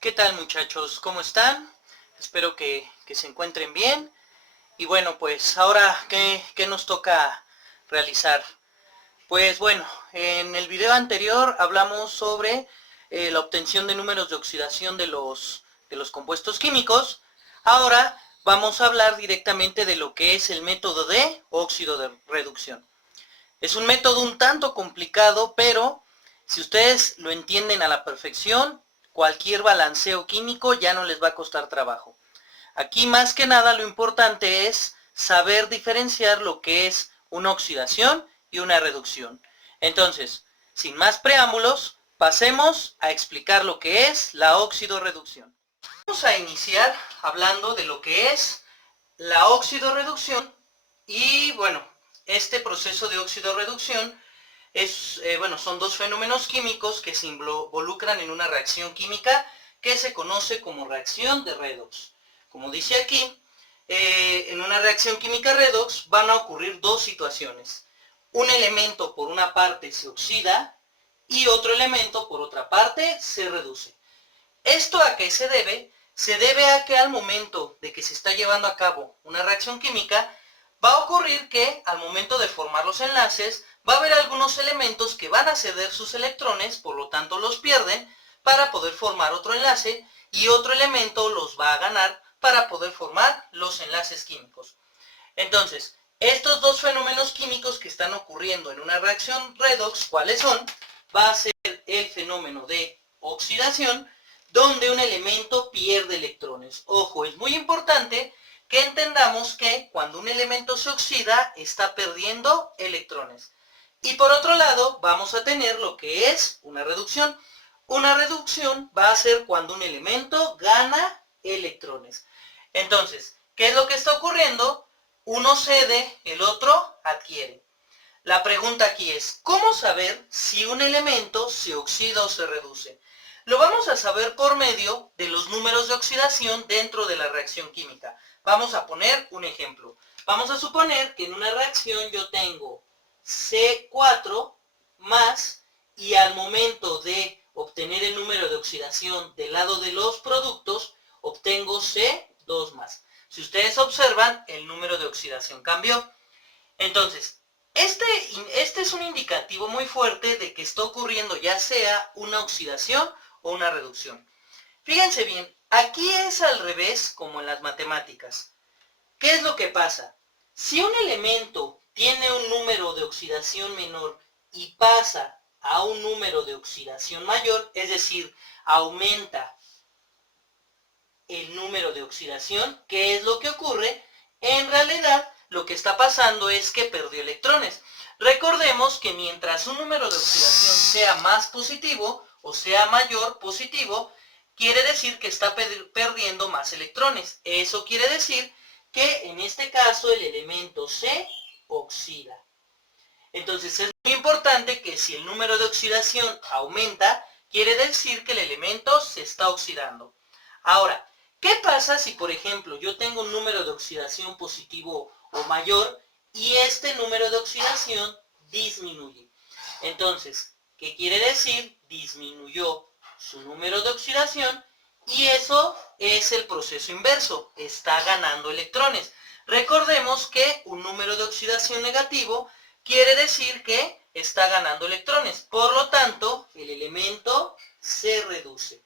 ¿Qué tal, muchachos? ¿Cómo están? Espero que se encuentren bien. Y bueno, pues ahora, ¿qué nos toca realizar? Pues bueno, en el video anterior hablamos sobre la obtención de números de oxidación de los compuestos químicos. Ahora vamos a hablar directamente de lo que es el método de óxido de reducción. Es un método un tanto complicado, pero si ustedes lo entienden a la perfección, cualquier balanceo químico ya no les va a costar trabajo. Aquí más que nada lo importante es saber diferenciar lo que es una oxidación y una reducción. Entonces, sin más preámbulos, pasemos a explicar lo que es la óxido-reducción. Vamos a iniciar hablando de lo que es la óxido-reducción y bueno, este proceso de óxido-reducción son dos fenómenos químicos que se involucran en una reacción química que se conoce como reacción de redox. Como dice aquí, en una reacción química redox van a ocurrir dos situaciones. Un elemento por una parte se oxida y otro elemento por otra parte se reduce. ¿Esto a qué se debe? Se debe a que al momento de que se está llevando a cabo una reacción química, va a ocurrir que al momento de formar los enlaces, va a haber algunos elementos que van a ceder sus electrones, por lo tanto los pierden, para poder formar otro enlace, y otro elemento los va a ganar para poder formar los enlaces químicos. Entonces, estos dos fenómenos químicos que están ocurriendo en una reacción redox, ¿cuáles son? Va a ser el fenómeno de oxidación, donde un elemento pierde electrones. Ojo, es muy importante que entendamos que cuando un elemento se oxida, está perdiendo electrones. Y por otro lado, vamos a tener lo que es una reducción. Una reducción va a ser cuando un elemento gana electrones. Entonces, ¿qué es lo que está ocurriendo? Uno cede, el otro adquiere. La pregunta aquí es, ¿cómo saber si un elemento se oxida o se reduce? Lo vamos a saber por medio de los números de oxidación dentro de la reacción química. Vamos a poner un ejemplo. Vamos a suponer que en una reacción yo tengo C4 más, y al momento de obtener el número de oxidación del lado de los productos, obtengo C2 más. Si ustedes observan, el número de oxidación cambió. Entonces, este es un indicativo muy fuerte de que está ocurriendo ya sea una oxidación o una reducción. Fíjense bien, aquí es al revés como en las matemáticas. ¿Qué es lo que pasa? Si un elemento tiene un número de oxidación menor y pasa a un número de oxidación mayor, es decir, aumenta el número de oxidación, ¿qué es lo que ocurre? En realidad, lo que está pasando es que perdió electrones. Recordemos que mientras un número de oxidación sea más positivo o sea mayor positivo, quiere decir que está perdiendo más electrones. Eso quiere decir que en este caso el elemento se oxida. Entonces es muy importante que si el número de oxidación aumenta, quiere decir que el elemento se está oxidando. Ahora, ¿qué pasa si, por ejemplo, yo tengo un número de oxidación positivo o mayor y este número de oxidación disminuye? Entonces, ¿qué quiere decir? Disminuyó su número de oxidación y eso es el proceso inverso, está ganando electrones. Recordemos que un número de oxidación negativo quiere decir que está ganando electrones, por lo tanto, el elemento se reduce.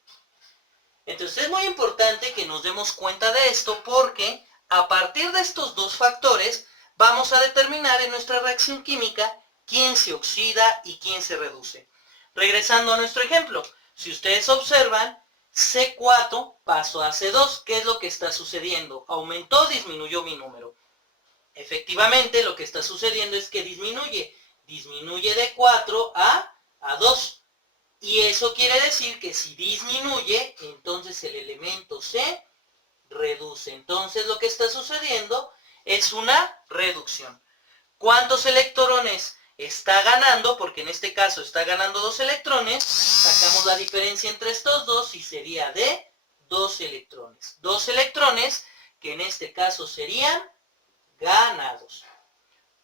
Entonces es muy importante que nos demos cuenta de esto porque a partir de estos dos factores vamos a determinar en nuestra reacción química quién se oxida y quién se reduce. Regresando a nuestro ejemplo, si ustedes observan, C4 pasó a C2. ¿Qué es lo que está sucediendo? ¿Aumentó o disminuyó mi número? Efectivamente, lo que está sucediendo es que disminuye de 4 a 2. Y eso quiere decir que si disminuye, entonces el elemento se reduce. Entonces lo que está sucediendo es una reducción. ¿Cuántos electrones está ganando? Porque en este caso está ganando 2 electrones. Sacamos la diferencia entre estos dos y sería de 2 electrones. 2 electrones que en este caso serían ganados.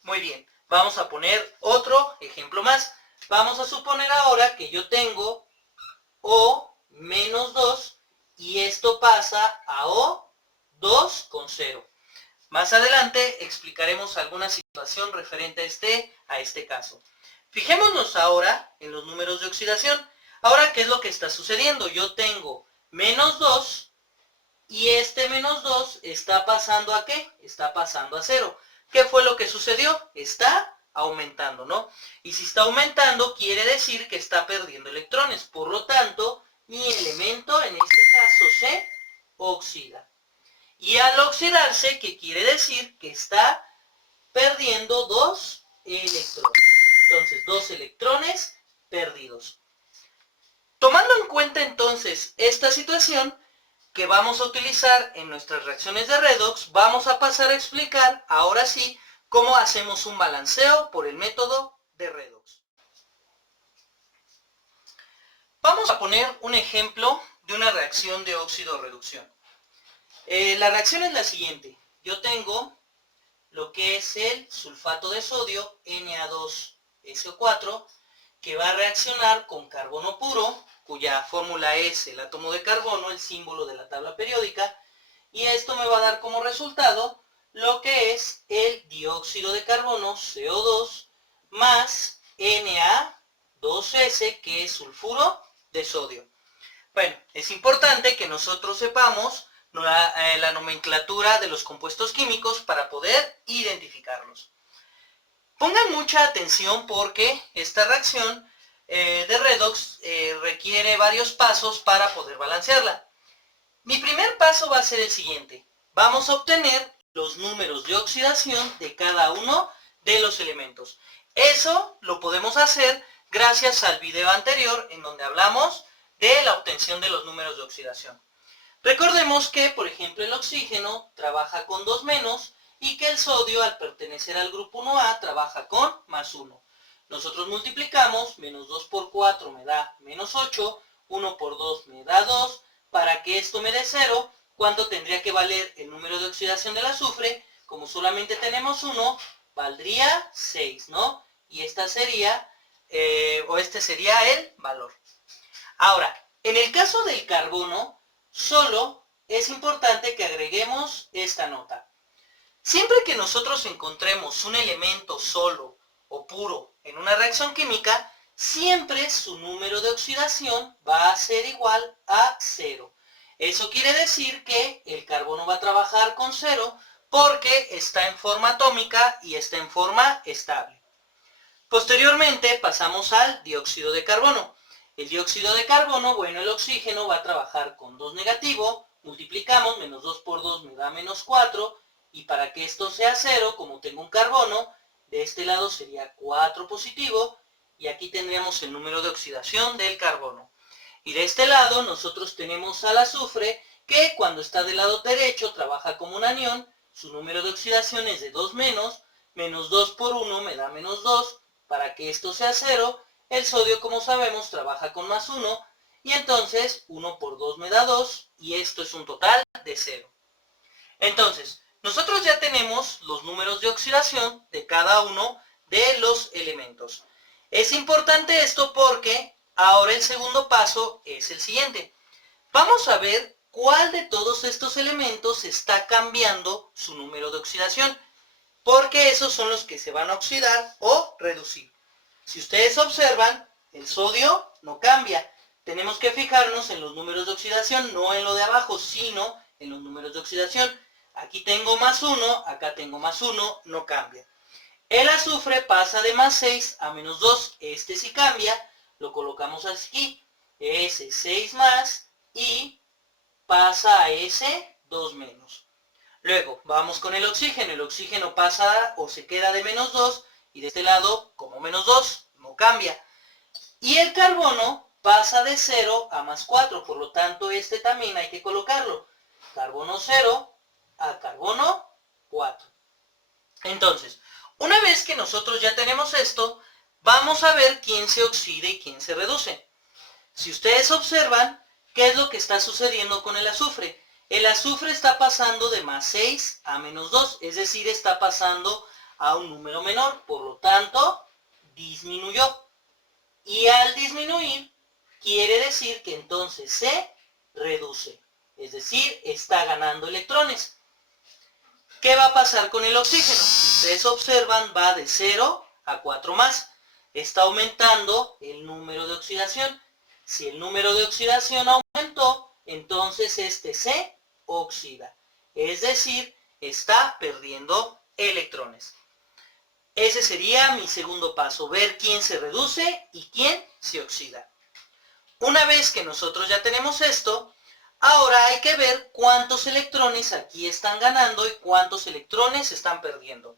Muy bien, vamos a poner otro ejemplo más. Vamos a suponer ahora que yo tengo O menos 2 esto pasa a O2 con 0. Más adelante explicaremos alguna situación referente a este caso. Fijémonos ahora en los números de oxidación. Ahora, ¿qué es lo que está sucediendo? Yo tengo menos 2 y este menos 2 está pasando ¿a qué? Está pasando a 0. ¿Qué fue lo que sucedió? Está aumentando, ¿no? Y si está aumentando, quiere decir que está perdiendo electrones. Por lo tanto, mi elemento, en este caso, se oxida. Y al oxidarse, ¿qué quiere decir? Que está perdiendo 2 electrones. Entonces, 2 electrones perdidos. Tomando en cuenta entonces esta situación que vamos a utilizar en nuestras reacciones de redox, vamos a pasar a explicar ahora sí cómo hacemos un balanceo por el método de redox. Vamos a poner un ejemplo de una reacción de óxido-reducción. La reacción es la siguiente. Yo tengo lo que es el sulfato de sodio, Na2SO4, que va a reaccionar con carbono puro, cuya fórmula es el átomo de carbono, el símbolo de la tabla periódica, y esto me va a dar como resultado lo que es el dióxido de carbono, CO2, más Na2S, que es sulfuro de sodio. Bueno, es importante que nosotros sepamos la nomenclatura de los compuestos químicos para poder identificarlos. Pongan mucha atención porque esta reacción de redox requiere varios pasos para poder balancearla. Mi primer paso va a ser el siguiente. Vamos a obtener los números de oxidación de cada uno de los elementos. Eso lo podemos hacer gracias al video anterior en donde hablamos de la obtención de los números de oxidación. Recordemos que, por ejemplo, el oxígeno trabaja con 2 menos y que el sodio, al pertenecer al grupo 1A, trabaja con más 1. Nosotros multiplicamos, menos 2 por 4 me da menos 8, 1 por 2 me da 2, para que esto me dé 0, ¿cuánto tendría que valer el número de oxidación del azufre? Como solamente tenemos 1, valdría 6, ¿no? Y esta sería, este sería el valor. Ahora, en el caso del carbono, solo es importante que agreguemos esta nota. Siempre que nosotros encontremos un elemento solo o puro en una reacción química, siempre su número de oxidación va a ser igual a 0. Eso quiere decir que el carbono va a trabajar con 0 porque está en forma atómica y está en forma estable. Posteriormente pasamos al dióxido de carbono. El dióxido de carbono, bueno, el oxígeno va a trabajar con 2 negativo, multiplicamos, menos 2 por 2 me da menos 4, y para que esto sea 0, como tengo un carbono, de este lado sería 4 positivo, y aquí tendríamos el número de oxidación del carbono. Y de este lado nosotros tenemos al azufre, que cuando está del lado derecho trabaja como un anión, su número de oxidación es de 2 menos 2 por 1 me da menos 2, para que esto sea 0, el sodio, como sabemos, trabaja con más 1, y entonces 1 por 2 me da 2, y esto es un total de 0. Entonces, nosotros ya tenemos los números de oxidación de cada uno de los elementos. Es importante esto porque ahora el segundo paso es el siguiente. Vamos a ver cuál de todos estos elementos está cambiando su número de oxidación, porque esos son los que se van a oxidar o reducir. Si ustedes observan, el sodio no cambia. Tenemos que fijarnos en los números de oxidación, no en lo de abajo, sino en los números de oxidación. Aquí tengo más 1, acá tengo más 1, no cambia. El azufre pasa de más 6 a menos 2, este sí cambia, lo colocamos aquí, ese 6 más y pasa a ese 2 menos. Luego, vamos con el oxígeno pasa o se queda de menos 2 y de este lado, como menos 2, no cambia. Y el carbono pasa de 0 a más 4, por lo tanto este también hay que colocarlo. Carbono 0 a carbono 4. Entonces, una vez que nosotros ya tenemos esto, vamos a ver quién se oxida y quién se reduce. Si ustedes observan, ¿qué es lo que está sucediendo con el azufre? El azufre está pasando de más 6 a menos 2, es decir, está pasando a un número menor, por lo tanto, disminuyó. Y al disminuir, quiere decir que entonces se reduce. es decir, está ganando electrones. ¿Qué va a pasar con el oxígeno? Si ustedes observan, va de 0 a 4 más. Está aumentando el número de oxidación. Si el número de oxidación aumentó, entonces este se oxida. Es decir, está perdiendo electrones. Ese sería mi segundo paso, ver quién se reduce y quién se oxida. Una vez que nosotros ya tenemos esto, ahora hay que ver cuántos electrones aquí están ganando y cuántos electrones están perdiendo.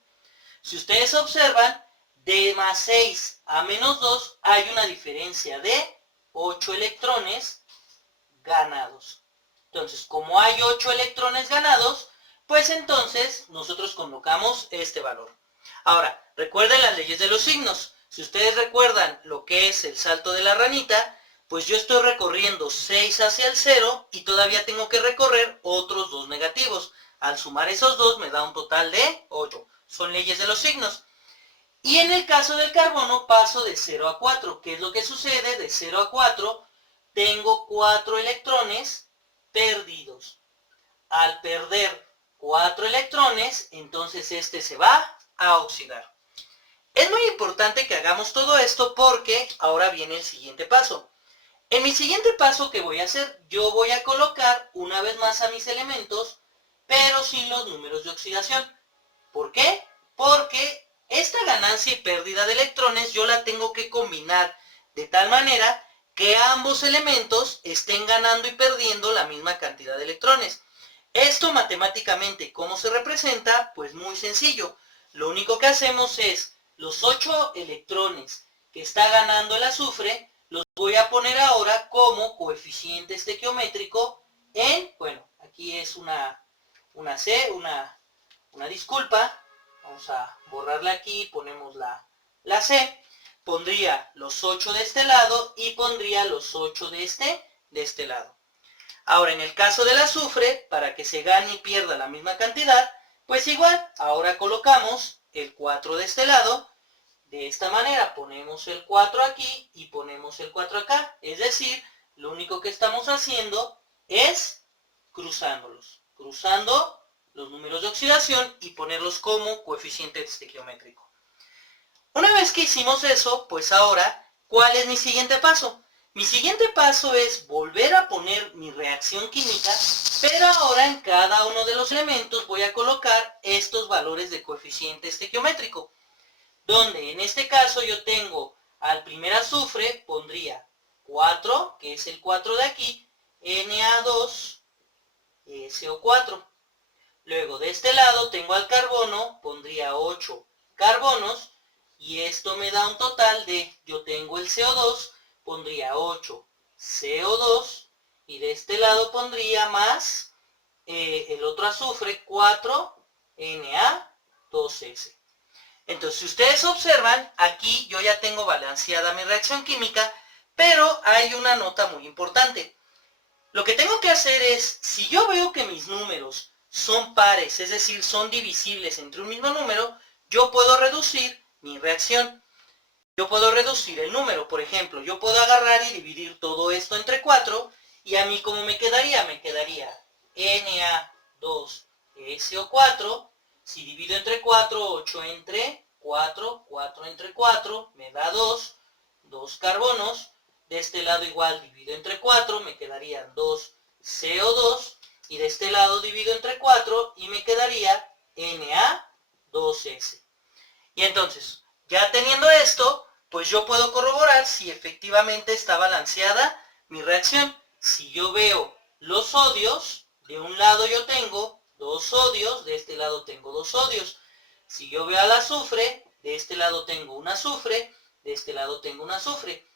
Si ustedes observan, de más 6 a menos 2 hay una diferencia de 8 electrones ganados. Entonces, como hay 8 electrones ganados, pues entonces nosotros colocamos este valor. Ahora, recuerden las leyes de los signos. Si ustedes recuerdan lo que es el salto de la ranita, pues yo estoy recorriendo 6 hacia el 0 y todavía tengo que recorrer otros 2 negativos. Al sumar esos 2 me da un total de 8. Son leyes de los signos. Y en el caso del carbono paso de 0 a 4. ¿Qué es lo que sucede? De 0 a 4 tengo 4 electrones perdidos. Al perder 4 electrones, entonces este se va a oxidar. Es muy importante que hagamos todo esto porque ahora viene el siguiente paso. En mi siguiente paso que voy a hacer, yo voy a colocar una vez más a mis elementos, pero sin los números de oxidación. ¿Por qué? Porque esta ganancia y pérdida de electrones yo la tengo que combinar de tal manera que ambos elementos estén ganando y perdiendo la misma cantidad de electrones. Esto matemáticamente, ¿cómo se representa? Pues muy sencillo. Lo único que hacemos es los 8 electrones que está ganando el azufre, los voy a poner ahora como coeficiente estequiométrico en, bueno, aquí es una C, una disculpa, vamos a borrarla aquí, ponemos la C, pondría los 8 de este lado y pondría los 8 de este lado. Ahora, en el caso del azufre, para que se gane y pierda la misma cantidad, pues igual, ahora colocamos el 4 de este lado, de esta manera ponemos el 4 aquí y ponemos el 4 acá, es decir, lo único que estamos haciendo es cruzándolos, cruzando los números de oxidación y ponerlos como coeficiente estequiométrico. Una vez que hicimos eso, pues ahora, ¿cuál es mi siguiente paso? Mi siguiente paso es volver a poner mi reacción química, pero ahora en cada uno de los elementos voy a colocar estos valores de coeficiente estequiométrico, donde en este caso yo tengo al primer azufre, pondría 4, que es el 4 de aquí, Na2SO4. Luego de este lado tengo al carbono, pondría 8 carbonos, y esto me da un total de, yo tengo el CO2, pondría 8 CO2, y de este lado pondría más el otro azufre, 4 Na2S. Entonces, si ustedes observan, aquí yo ya tengo balanceada mi reacción química, pero hay una nota muy importante. Lo que tengo que hacer es, si yo veo que mis números son pares, es decir, son divisibles entre un mismo número, yo puedo reducir mi reacción. Yo puedo reducir el número, por ejemplo, yo puedo agarrar y dividir todo esto entre 4, y a mí ¿cómo me quedaría? Me quedaría Na2SO4, si divido entre 4, 8 entre 4, 4 entre 4, me da 2, 2 carbonos, de este lado igual divido entre 4, me quedarían 2 CO2, y de este lado divido entre 4 y me quedaría Na2S. Y entonces, ya teniendo esto, pues yo puedo corroborar si efectivamente está balanceada mi reacción. Si yo veo los sodios, de un lado yo tengo 2 sodios, de este lado tengo 2 sodios. Si yo veo al azufre, de este lado tengo un azufre, de este lado tengo un azufre.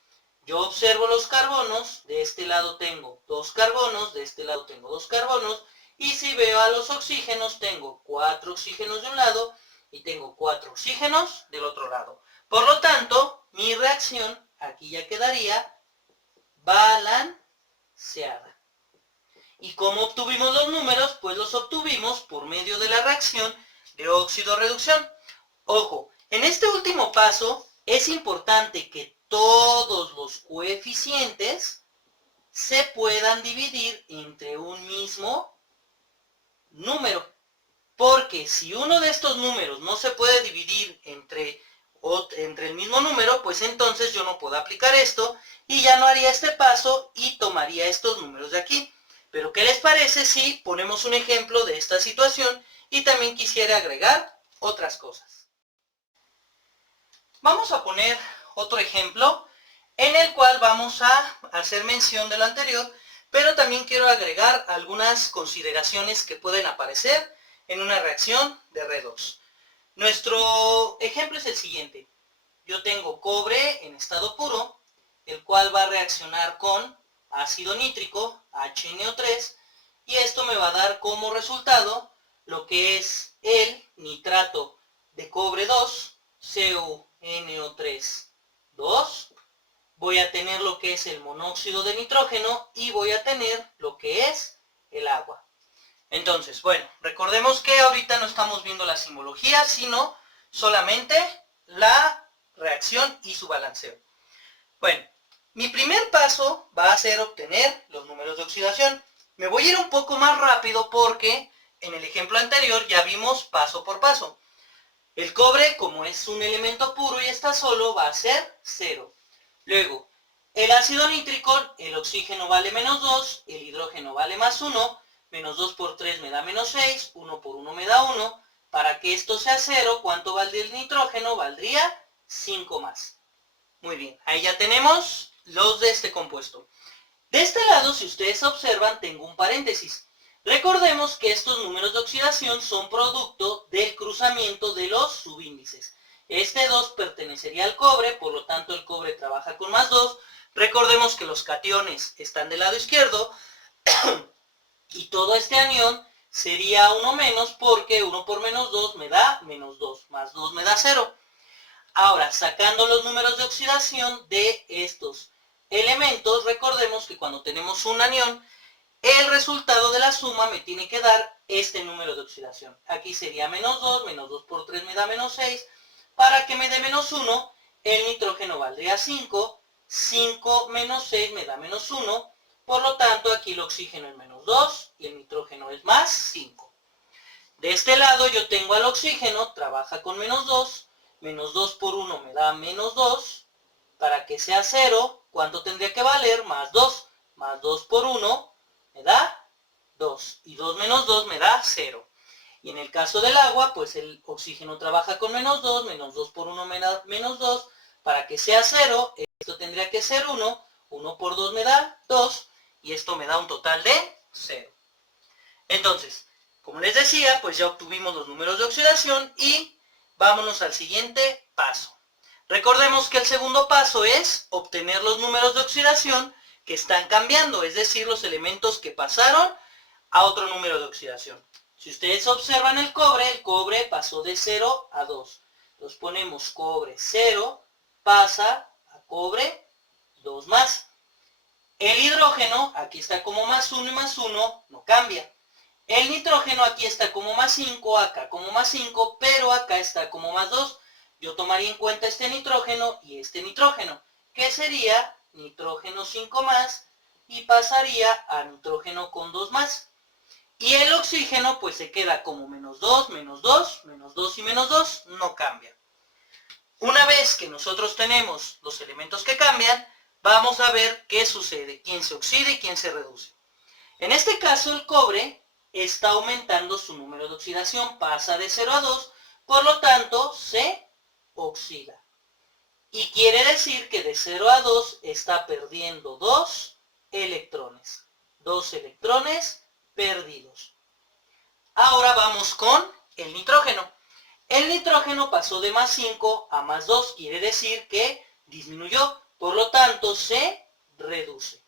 Yo observo los carbonos, de este lado tengo 2 carbonos, de este lado tengo 2 carbonos, y si veo a los oxígenos, tengo 4 oxígenos de un lado y tengo 4 oxígenos del otro lado. Por lo tanto, mi reacción aquí ya quedaría balanceada. ¿Y cómo obtuvimos los números? Pues los obtuvimos por medio de la reacción de óxido-reducción. Ojo, en este último paso es importante que todos los coeficientes se puedan dividir entre un mismo número. Porque si uno de estos números no se puede dividir entre el mismo número, pues entonces yo no puedo aplicar esto y ya no haría este paso y tomaría estos números de aquí. Pero ¿qué les parece si ponemos un ejemplo de esta situación y también quisiera agregar otras cosas? Vamos a poner otro ejemplo en el cual vamos a hacer mención de lo anterior, pero también quiero agregar algunas consideraciones que pueden aparecer en una reacción de redox. Nuestro ejemplo es el siguiente. Yo tengo cobre en estado puro, el cual va a reaccionar con ácido nítrico, HNO3, y esto me va a dar como resultado lo que es el nitrato de cobre 2, CuNO3, 2. Voy a tener lo que es el monóxido de nitrógeno y voy a tener lo que es el agua. Entonces, bueno, recordemos que ahorita no estamos viendo la simbología, sino solamente la reacción y su balanceo. Bueno, mi primer paso va a ser obtener los números de oxidación. Me voy a ir un poco más rápido porque en el ejemplo anterior ya vimos paso por paso. El cobre, como es un elemento puro y está solo, va a ser 0. Luego, el ácido nítrico, el oxígeno vale menos 2, el hidrógeno vale más 1, menos 2 por 3 me da menos 6, 1 por 1 me da 1. Para que esto sea 0, ¿cuánto valdría el nitrógeno? Valdría 5 más. Muy bien, ahí ya tenemos los de este compuesto. De este lado, si ustedes observan, tengo un paréntesis. Recordemos que estos números de oxidación son producto del cruzamiento de los subíndices. Este 2 pertenecería al cobre, por lo tanto el cobre trabaja con más 2. Recordemos que los cationes están del lado izquierdo y todo este anión sería 1 menos porque 1 por menos 2 me da menos 2, más 2 me da 0. Ahora, sacando los números de oxidación de estos elementos, recordemos que cuando tenemos un anión, el resultado de la suma me tiene que dar este número de oxidación. Aquí sería menos 2 por 3 me da menos 6. Para que me dé menos 1, el nitrógeno valdría 5. 5 menos 6 me da menos 1. Por lo tanto, aquí el oxígeno es menos 2 y el nitrógeno es más 5. De este lado yo tengo al oxígeno, trabaja con menos 2. Menos 2 por 1 me da menos 2. Para que sea 0, ¿cuánto tendría que valer? Más 2. Más 2 por 1 me da 2. Y 2 menos 2 me da 0. Y en el caso del agua, pues el oxígeno trabaja con menos 2. Menos 2 por 1 me da menos 2. Para que sea 0, esto tendría que ser 1. 1 por 2 me da 2. Y esto me da un total de 0. Entonces, como les decía, pues ya obtuvimos los números de oxidación y vámonos al siguiente paso. Recordemos que el segundo paso es obtener los números de oxidación que están cambiando, es decir, los elementos que pasaron a otro número de oxidación. Si ustedes observan el cobre pasó de 0 a 2. Entonces ponemos cobre 0, pasa a cobre 2 más. El hidrógeno, aquí está como más 1 y más 1, no cambia. El nitrógeno aquí está como más 5, acá como más 5, pero acá está como más 2. Yo tomaría en cuenta este nitrógeno y este nitrógeno, que sería nitrógeno 5 más y pasaría a nitrógeno con 2 más. Y el oxígeno pues se queda como menos 2, menos 2, menos 2 y menos 2, no cambia. Una vez que nosotros tenemos los elementos que cambian, vamos a ver qué sucede, quién se oxida y quién se reduce. En este caso el cobre está aumentando su número de oxidación, pasa de 0 a 2, por lo tanto se oxida. Y quiere decir que de 0 a 2 está perdiendo 2 electrones. 2 electrones perdidos. Ahora vamos con el nitrógeno. El nitrógeno pasó de más 5 a más 2, quiere decir que disminuyó, por lo tanto se reduce.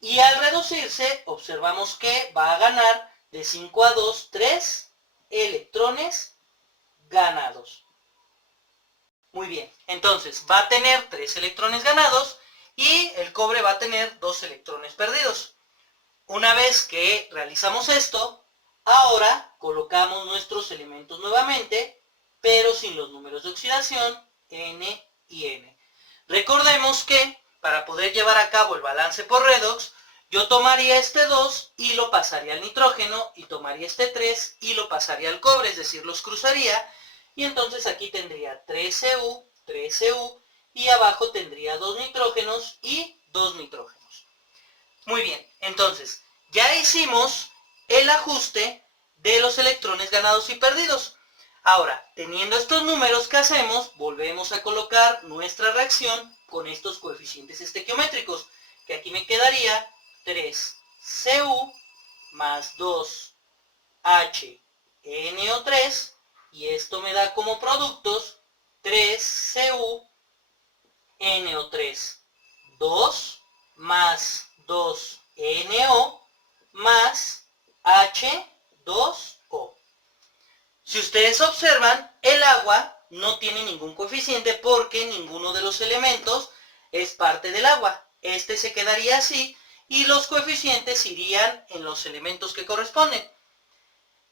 Y al reducirse, observamos que va a ganar de 5 a 2, 3 electrones ganados. Muy bien, entonces va a tener 3 electrones ganados y el cobre va a tener 2 electrones perdidos. Una vez que realizamos esto, ahora colocamos nuestros elementos nuevamente, pero sin los números de oxidación, N y N. Recordemos que para poder llevar a cabo el balance por redox, Yo tomaría este 2 y lo pasaría al nitrógeno, y tomaría este 3 y lo pasaría al cobre, es decir, los cruzaría, y entonces aquí tendría 3Cu, y abajo tendría 2 nitrógenos y 2 nitrógenos. Muy bien, entonces, ya hicimos el ajuste de los electrones ganados y perdidos. Ahora, teniendo estos números, ¿qué hacemos? Volvemos a colocar nuestra reacción con estos coeficientes estequiométricos, que aquí me quedaría 3Cu más 2HNO3, y esto me da como productos 3Cu-NO3, 2 más 2NO más H2O. Si ustedes observan, el agua no tiene ningún coeficiente porque ninguno de los elementos es parte del agua. Este se quedaría así y los coeficientes irían en los elementos que corresponden.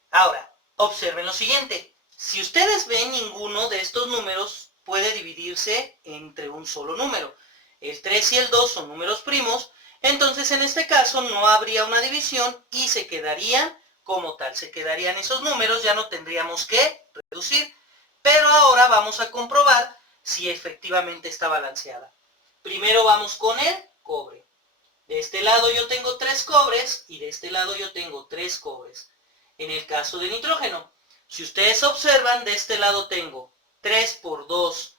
Ahora, observen lo siguiente. Si ustedes ven, ninguno de estos números puede dividirse entre un solo número. El 3 y el 2 son números primos, entonces en este caso no habría una división y se quedarían como tal. Se quedarían esos números, ya no tendríamos que reducir. Pero ahora vamos a comprobar si efectivamente está balanceada. Primero vamos con el cobre. De este lado yo tengo 3 cobres y de este lado yo tengo 3 cobres. En el caso de nitrógeno, si ustedes observan, de este lado tengo 3 por 2,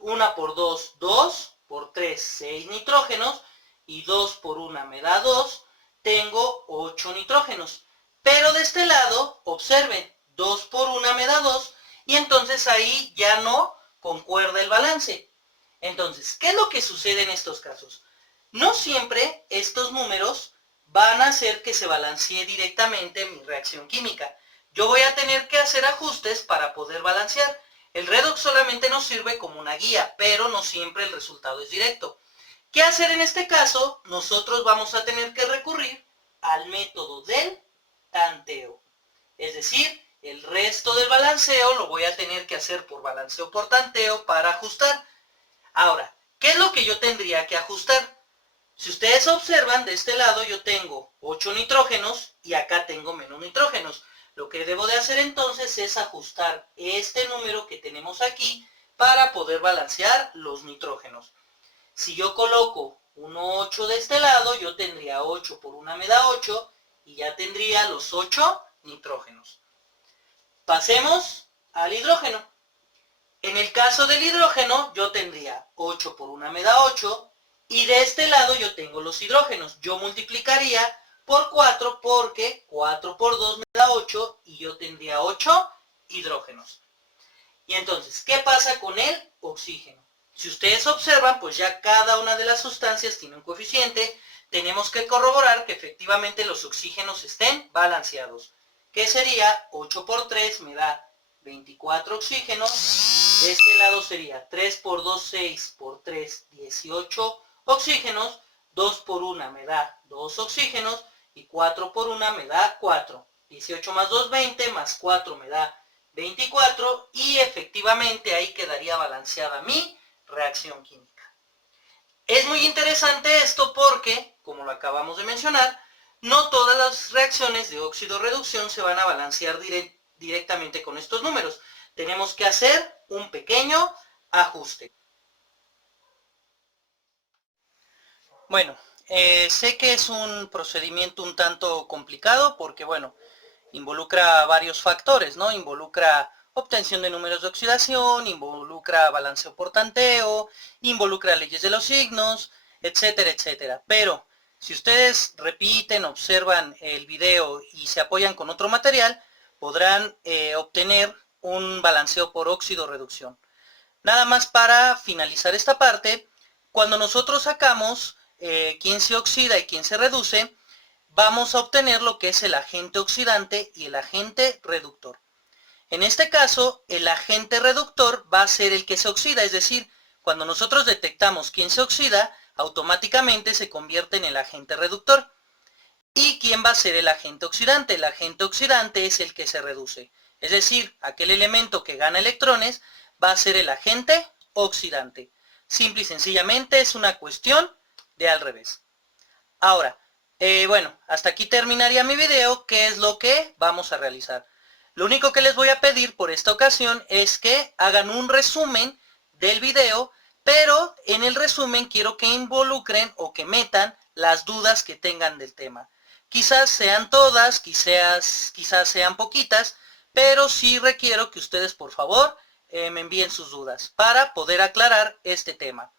1 por 2, 2, por 3, 6 nitrógenos, y 2 por 1 me da 2, tengo 8 nitrógenos. Pero de este lado, observen, 2 por 1 me da 2, y entonces ahí ya no concuerda el balance. Entonces, ¿qué es lo que sucede en estos casos? No siempre estos números van a hacer que se balancee directamente mi reacción química. Yo voy a tener que hacer ajustes para poder balancear. El redox solamente nos sirve como una guía, pero no siempre el resultado es directo. ¿Qué hacer en este caso? Nosotros vamos a tener que recurrir al método del tanteo. Es decir, el resto del balanceo lo voy a tener que hacer por balanceo por tanteo para ajustar. Ahora, ¿qué es lo que yo tendría que ajustar? Si ustedes observan, de este lado yo tengo 8 nitrógenos y acá tengo menos nitrógenos. Lo que debo de hacer entonces es ajustar este número que tenemos aquí para poder balancear los nitrógenos. Si yo coloco 1, 8 de este lado, yo tendría 8 por 1 me da 8 y ya tendría los 8 nitrógenos. Pasemos al hidrógeno. En el caso del hidrógeno, yo tendría 8 por 1 me da 8, y de este lado yo tengo los hidrógenos. Yo multiplicaría por 4 porque 4 por 2 me da 8 y yo tendría 8 hidrógenos. Y entonces, ¿qué pasa con el oxígeno? Si ustedes observan, pues ya cada una de las sustancias tiene un coeficiente. Tenemos que corroborar que efectivamente los oxígenos estén balanceados. ¿Qué sería? 8 por 3 me da 24 oxígenos. De este lado sería 3 por 2, 6 por 3, 18 oxígenos. 2 por 1 me da 2 oxígenos. Y 4 por 1 me da 4. 18 más 2, 20, más 4 me da 24. Y efectivamente ahí quedaría balanceada mi reacción química. Es muy interesante esto porque, como lo acabamos de mencionar, no todas las reacciones de óxido-reducción se van a balancear directamente con estos números. Tenemos que hacer un pequeño ajuste. Bueno, sé que es un procedimiento un tanto complicado porque, bueno, involucra varios factores, ¿no? Involucra obtención de números de oxidación, involucra balanceo por tanteo, involucra leyes de los signos, etcétera, etcétera. Pero si ustedes repiten, observan el video y se apoyan con otro material, podrán obtener un balanceo por óxido-reducción. Nada más para finalizar esta parte, cuando nosotros sacamos quién se oxida y quién se reduce, vamos a obtener lo que es el agente oxidante y el agente reductor. En este caso, el agente reductor va a ser el que se oxida, es decir, cuando nosotros detectamos quién se oxida, automáticamente se convierte en el agente reductor. ¿Y quién va a ser el agente oxidante? El agente oxidante es el que se reduce, es decir, aquel elemento que gana electrones va a ser el agente oxidante. Simple y sencillamente es una cuestión de al revés. Ahora, bueno, hasta aquí terminaría mi video. ¿Qué es lo que vamos a realizar? Lo único que les voy a pedir por esta ocasión es que hagan un resumen del video, pero en el resumen quiero que involucren o que metan las dudas que tengan del tema. Quizás sean todas, quizás sean poquitas, pero sí requiero que ustedes por favor me envíen sus dudas para poder aclarar este tema.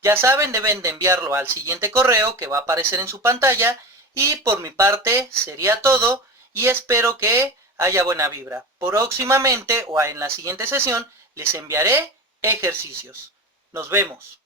Ya saben, deben de enviarlo al siguiente correo que va a aparecer en su pantalla y por mi parte sería todo y espero que haya buena vibra. Próximamente o en la siguiente sesión les enviaré ejercicios. Nos vemos.